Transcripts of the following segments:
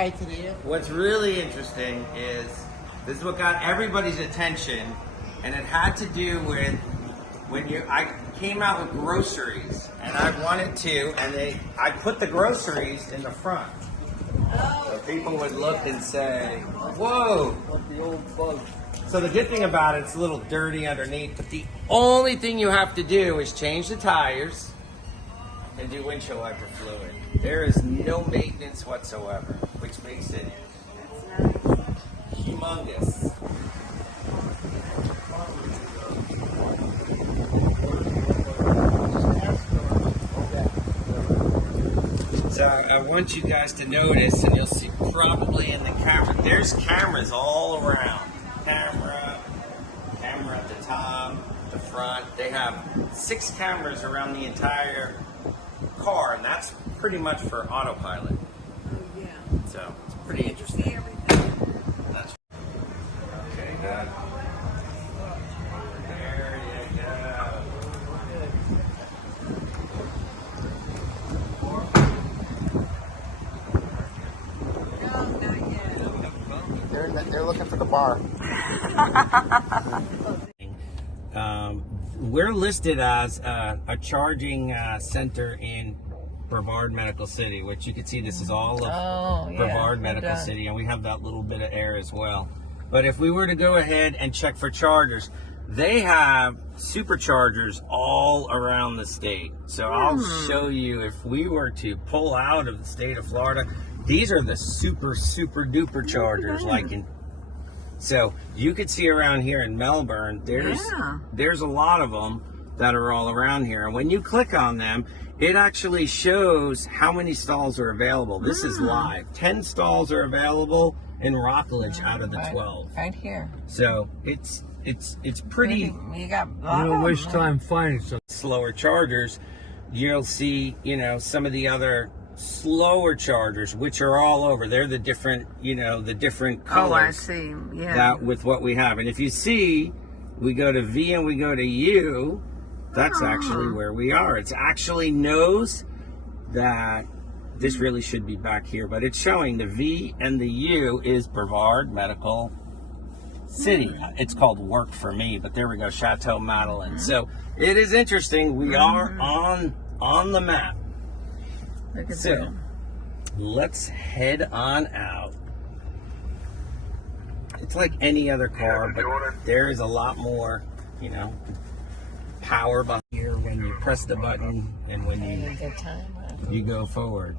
right to there. What's really interesting is this is what got everybody's attention, and it had to do with I came out with groceries, and I wanted to, and I put the groceries in the front. So people would look and say, whoa. The old bug. So the good thing about it, it's a little dirty underneath, but the only thing you have to do is change the tires and do windshield wiper fluid. There is no maintenance whatsoever, which makes it humongous. So I want you guys to notice, and you'll see probably in the camera, there's cameras all around. Camera at the top, the front. They have 6 cameras around the entire car, and that's pretty much for autopilot. Oh, yeah. So it's pretty interesting. See everything. That's okay, good. There you go. No, not yet. They're looking for the bar. We're listed as a charging center in Brevard Medical City, which you can see this is all of Brevard Medical City, and we have that little bit of air as well. But if we were to go ahead and check for chargers, they have superchargers all around the state. So I'll show you, if we were to pull out of the state of Florida, these are the super duper chargers, so you could see around here in Melbourne, there's a lot of them that are all around here. And when you click on them, it actually shows how many stalls are available. This is live. 10 stalls are available in Rockledge out of the 12. Right here. So it's pretty. You got You don't waste time finding some. Slower chargers. You'll see, some of the other slower chargers, which are all over. They're the different, the different colors. Oh, I see. Yeah. That with what we have. And if you see, we go to V and we go to U, that's actually where we are. It actually knows that this really should be back here, but it's showing the V and the U is Brevard Medical City. It's called Work for Me, but there we go, Chateau Madeleine. So it is interesting. We are on the map. So let's head on out. It's like any other car, but there is a lot more, power behind here when you press the button and when you go forward.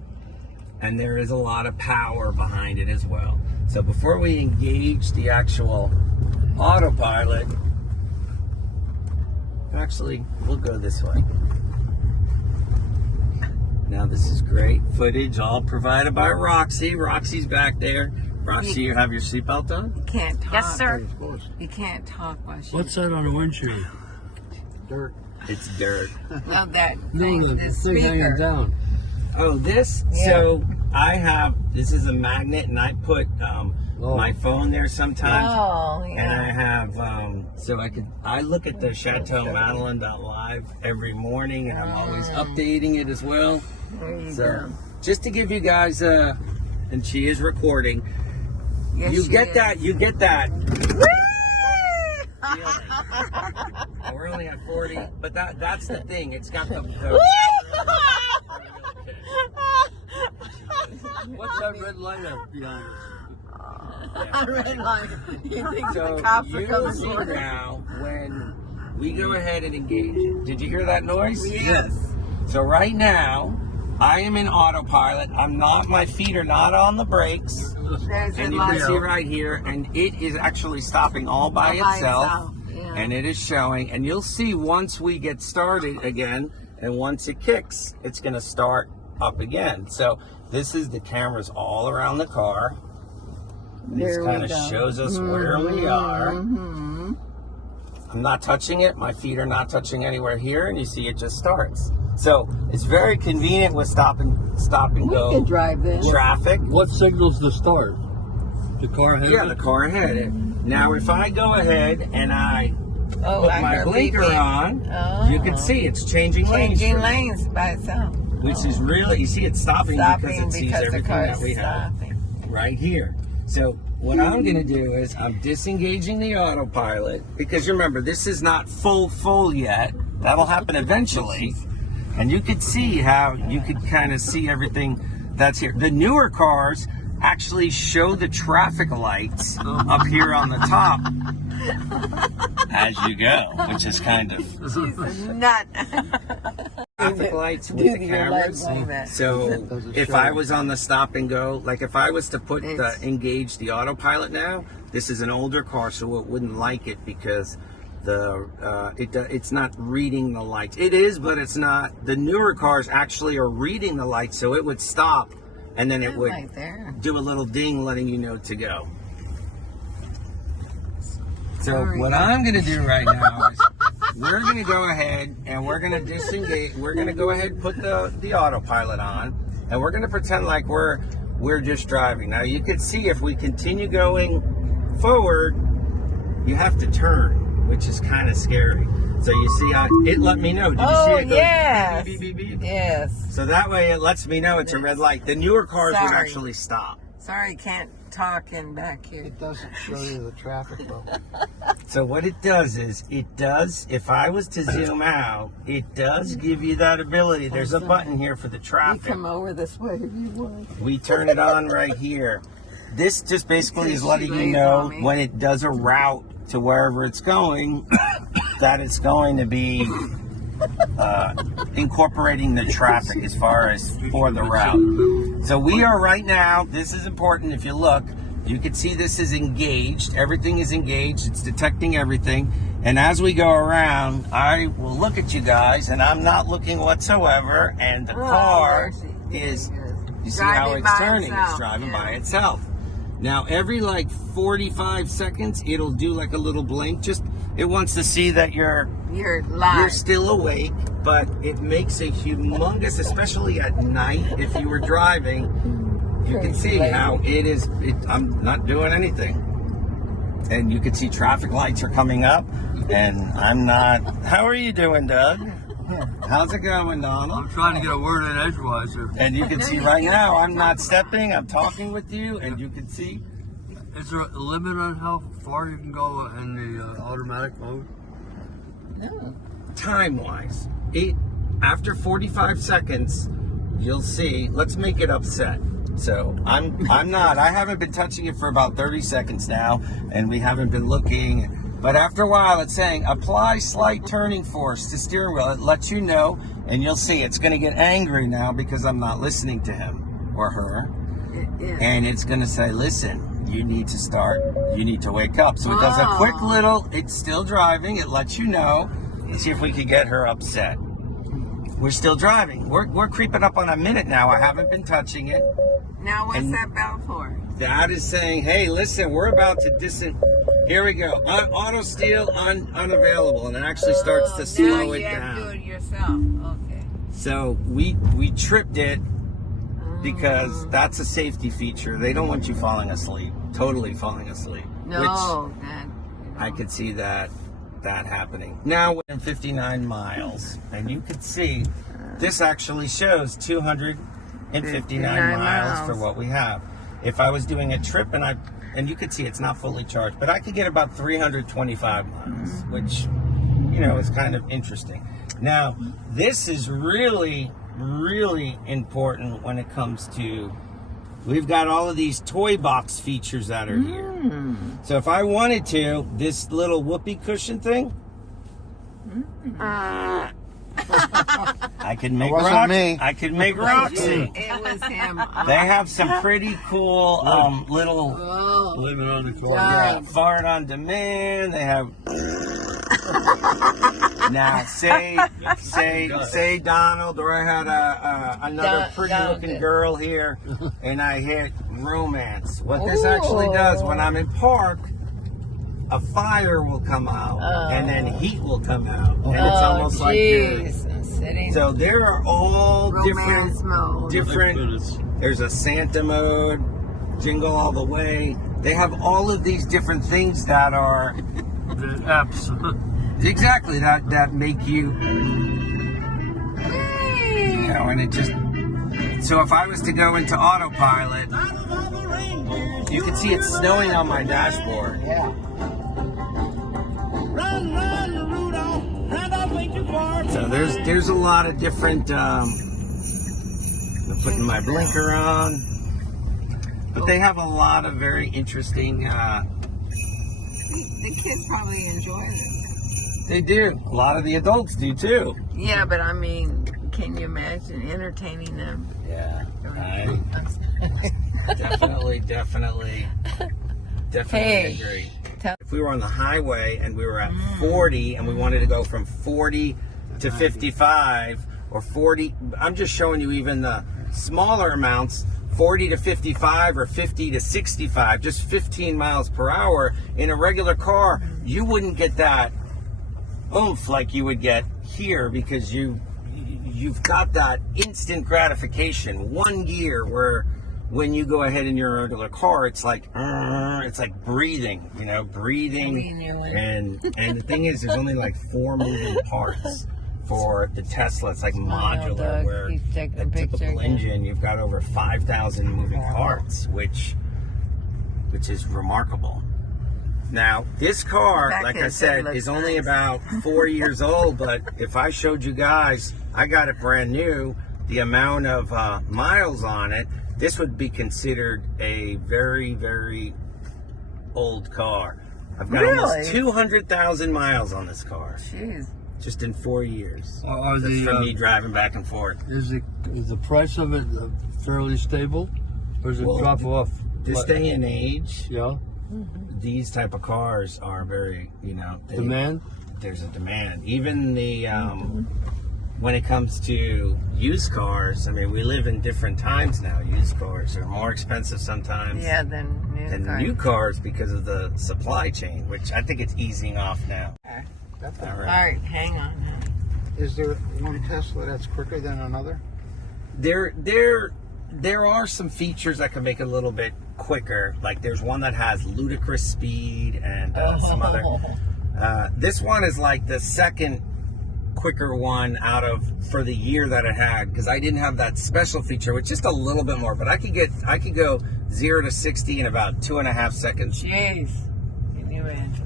And there is a lot of power behind it as well. So before we engage the actual autopilot, actually, we'll go this way. Now this is great footage, all provided by Roxy. Roxy's back there. Roxy, you have your seatbelt on? You can't talk. Yes, sir. You can't talk while she's... What's that on the windshield? Dirt. It's dirt. Oh, that No, thing, the the thing hanging speaker. down. Oh, this? Yeah. So this is a magnet, and I put my phone there sometimes. Oh, And yeah. I have, I look at the Chateau Madeleine.live every morning, and I'm always updating it as well. There you So, go. just to give you guys and she is recording, Yes, you she get is. that. We're only at 40, but that's the thing. It's got the What's that red light up behind us? Red light. You think So the cops are you coming will see for us? now when we go ahead and engage. Did you hear that noise? Yes. So right now, I am in autopilot. My feet are not on the brakes. There's And a you light. can see right here, and it is actually stopping all by itself. Yeah. And it is showing, and you'll see once we get started again, and once it kicks, it's going to start up again. So this is the cameras all around the car. This There we kind of go. shows us where we are. Mm-hmm. I'm not touching it. My feet are not touching anywhere here, and you see it just starts. So it's very convenient with stop and go. We can drive this. Traffic. What signals the start? The car ahead? Yeah, the car ahead. Now, if I go ahead and I Oh, put I my heard blinker beeping. on, you can see it's changing lanes. Changing for me, lanes by itself. which is really, you see it's stopping because it sees because the everything car that is we have. stopping. right here. So what I'm going to do is I'm disengaging the autopilot, because remember, this is not full yet. That'll happen eventually. And you could see how you could kind of see everything that's here. The newer cars actually show the traffic lights up here on the top as you go, which is kind of Nut. traffic lights with the cameras. So if I was on the stop and go, like if I was to put engage the autopilot now, this is an older car, so it wouldn't like it because it's not reading the lights. It is, but it's not. The newer cars actually are reading the lights, so it would stop, and then it would do a little ding letting you know to go. So what I'm going to do right now is we're going to go ahead and we're going to disengage. We're going to go ahead and put the autopilot on, and we're going to pretend like we're just driving. Now you can see if we continue going forward, you have to turn, which is kind of scary. So you see how it let me know. Did you see it go yes. beep, beep, beep, beep? Yes. So that way it lets me know it's a red light. The newer cars would actually stop. Sorry, can't talk in back here. It doesn't show you the traffic level. So what it does is, if I was to zoom out, it does give you that ability. There's a button here for the traffic. You come over this way if you want. We turn it on right here. This just basically is letting you know when it does a route to wherever it's going, that it's going to be incorporating the traffic as far as for the route. So we are right now, this is important. If you look, you can see this is engaged. Everything is engaged. It's detecting everything. And as we go around, I will look at you guys, and I'm not looking whatsoever. And the car is, you see how it's turning? It's driving by itself. Now, every like 45 seconds, it'll do like a little blink. It wants to see that you're still awake, but it makes a humongous, especially at night, if you were driving, you can see how it is. I'm not doing anything. And you can see traffic lights are coming up, and I'm not. How are you doing, Doug? How's it going, Donald? I'm trying to get a word in edgewise here. And you can see right now, I'm not stepping, I'm talking with you, and you can see. Is there a limit on how far you can go in the automatic mode? No. Time-wise, after 45 seconds, you'll see. Let's make it upset. So I haven't been touching it for about 30 seconds now, and we haven't been looking. But after a while, it's saying, apply slight turning force to steering wheel. It lets you know, and you'll see it's going to get angry now because I'm not listening to him or her. And it's going to say, listen, you need to wake up. So it does a quick little, it's still driving. It lets you know. Let's see if we can get her upset. We're still driving. We're creeping up on a minute now. I haven't been touching it. Now what's that bell for? That is saying, hey, listen, we're about to Here we go. Auto steal unavailable, and it actually starts to slow it down. Now you have to do it yourself. Okay. So we tripped it because that's a safety feature. They don't want you falling asleep, totally falling asleep. No, I could see that happening. Now we're in 59 miles, and you could see this actually shows 259 miles for what we have. If I was doing a trip and you could see it's not fully charged, but I could get about 325 miles, which, is kind of interesting. Now, this is really, really important when it comes to, we've got all of these toy box features that are here. So if I wanted to, this little whoopee cushion thing, I could make Roxy. I could make Roxy. It was him. They have some pretty cool little Limit on the car. fart on demand. They have. Now say Donald, or I had another pretty looking girl here, and I hit romance. What this actually does when I'm in park, a fire will come out, and then heat will come out, and it's almost like so there are all different. There's a Santa mode, Jingle All the Way. They have all of these different things that are The apps. exactly that make you, and it just. So if I was to go into autopilot, You can see it's snowing on my dashboard. Yeah. So there's a lot of different. I'm putting my blinker on, but they have a lot of very interesting. The kids probably enjoy this. They do. A lot of the adults do too. Yeah, but I mean, can you imagine entertaining them? Yeah, I definitely Hey. agree. If we were on the highway and we were at 40 and we wanted to go from 40 to 55 or 40, I'm just showing you even the smaller amounts, 40 to 55 or 50 to 65, just 15 miles per hour. In a regular car, you wouldn't get that oomph like you would get here because you've got that instant gratification, one gear, where when you go ahead in your regular car, it's like breathing, and the thing is, there's only like 4 moving parts for the Tesla. It's like modular, where a typical engine, you've got over 5,000 moving parts, which is remarkable. Now, this car, like I said, is only about 4 years old, but if I showed you guys, I got it brand new, the amount of miles on it, this would be considered a very, very old car. I've got almost 200,000 miles on this car. Jeez. Just in 4 years. That's from me driving back and forth. Is the price of it fairly stable, or does it drop off? This day and age, Yeah. these type of cars are very, Demand? There's a demand. Even the when it comes to used cars, I mean, we live in different times now. Used cars are more expensive sometimes than new cars because of the supply chain, which I think it's easing off now. All right, hang on. Is there one Tesla that's quicker than another? There are some features that can make it a little bit quicker. Like there's one that has ludicrous speed and some other. This one is like the second quicker one for the year that it had, because I didn't have that special feature, which just a little bit more. But I could go 0 to 60 in about 2.5 seconds. Jeez.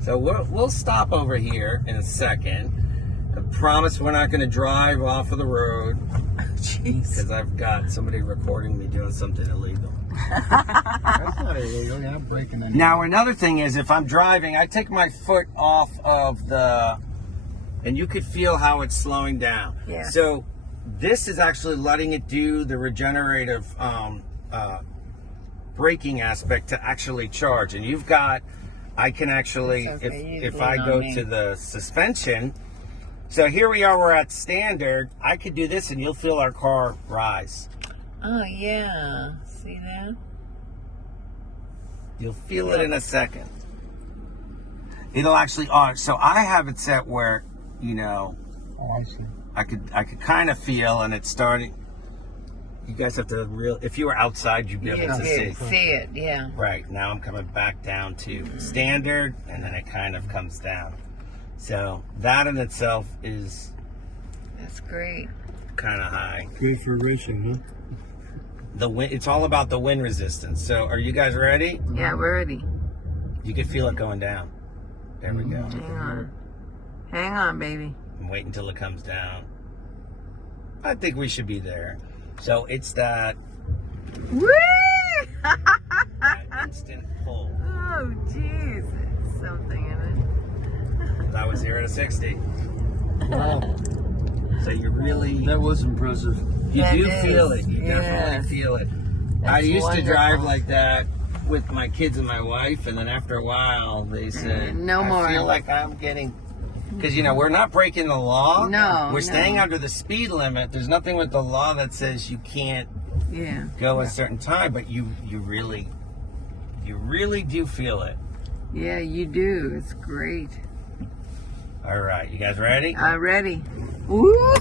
So we'll stop over here in a second. I promise we're not going to drive off of the road. Jeez. Because I've got somebody recording me doing something illegal. That's not illegal. You're not breaking anything. Now, another thing is, if I'm driving, I take my foot off of and you could feel how it's slowing down. Yeah. So this is actually letting it do the regenerative braking aspect to actually charge. And I can actually, if I go to the suspension, so here we are, we're at standard, I could do this and you'll feel our car rise. Oh, yeah. See that? You'll feel it in a second. It'll actually, so I have it set where, Oh, I see. I could kind of feel, and it's starting. You guys have to if you were outside, you'd be able to see. See it, yeah. Right, now I'm coming back down to standard, and then it kind of comes down. So that in itself is That's great. kind of high. Good for racing, huh? The wind, it's all about the wind resistance. So are you guys ready? Yeah, we're ready. You can feel it going down. There we go. Hang on. Hang on, baby. And wait until it comes down. I think we should be there. So it's that Woo! that instant pull. Oh, jeez. There's something in That was 0 to 60. Wow. So you really, That was impressive. you That do is, feel it. You yes. definitely feel it. That's I used to drive wonderful. like that with my kids and my wife, and then after a while they said, No more. I feel like I'm getting, because we're not breaking the law. No, We're staying no. under the speed limit. There's nothing with the law that says you can't it. Yeah. go a certain time, but you really do feel it. Yeah, you do. It's great. All right, you guys ready? Ready. Woo!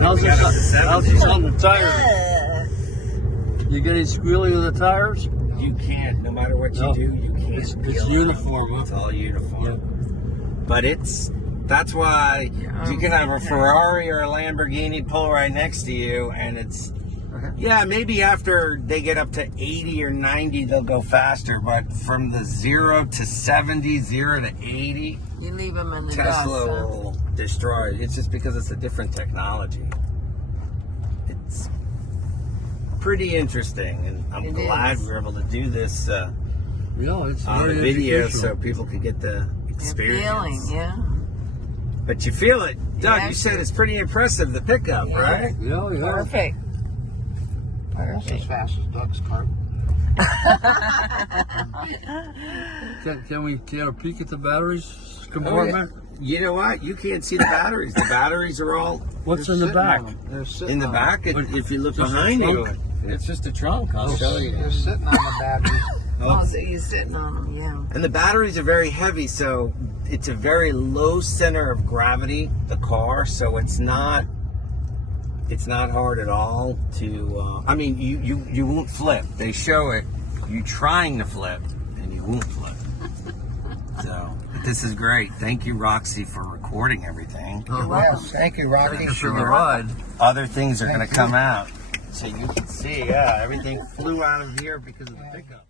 How's got up to 70. this on the tires? You getting squealy with the tires? You can't, no matter what you No. do, you can't. It's feel it. uniform, huh? It's all uniform. But it's That's why Yeah, you can have a okay. Ferrari or a Lamborghini pull right next to you, and it's, yeah, maybe after they get up to 80 or 90, they'll go faster, but from the 0 to 70, 0 to 80, You leave them in the Tesla dust, huh? will destroy it. It's just because it's a different technology. It's pretty interesting, and I'm It glad is. we were able to do this Yeah, it's on very the video so educational. people could get the Your experience. feeling, yeah. But you feel it. Doug, Yeah, you said it's pretty impressive, the pickup, Yeah. right? Yeah, yeah. Perfect. Almost as fast as Doug's cart. Can we get a peek at the batteries compartment? You know what? You can't see the batteries. The batteries are all What's They're in the sitting back? on 'em. They're sitting in the on back. But If you look just a behind you, trunk? it's just a trunk. I'll 'em. show you. They're sitting on the batteries. Oh, so you're sitting on them, yeah. And the batteries are very heavy, so it's a very low center of gravity, the car, so it's not hard at all to, I mean, you won't flip. They show it, you trying to flip, and you won't flip. So, this is great. Thank you, Roxy, for recording everything. Thank you, Rocky. Thank you for the ride. Other things are going to come out. So you can see, yeah, everything flew out of here because of the pickup.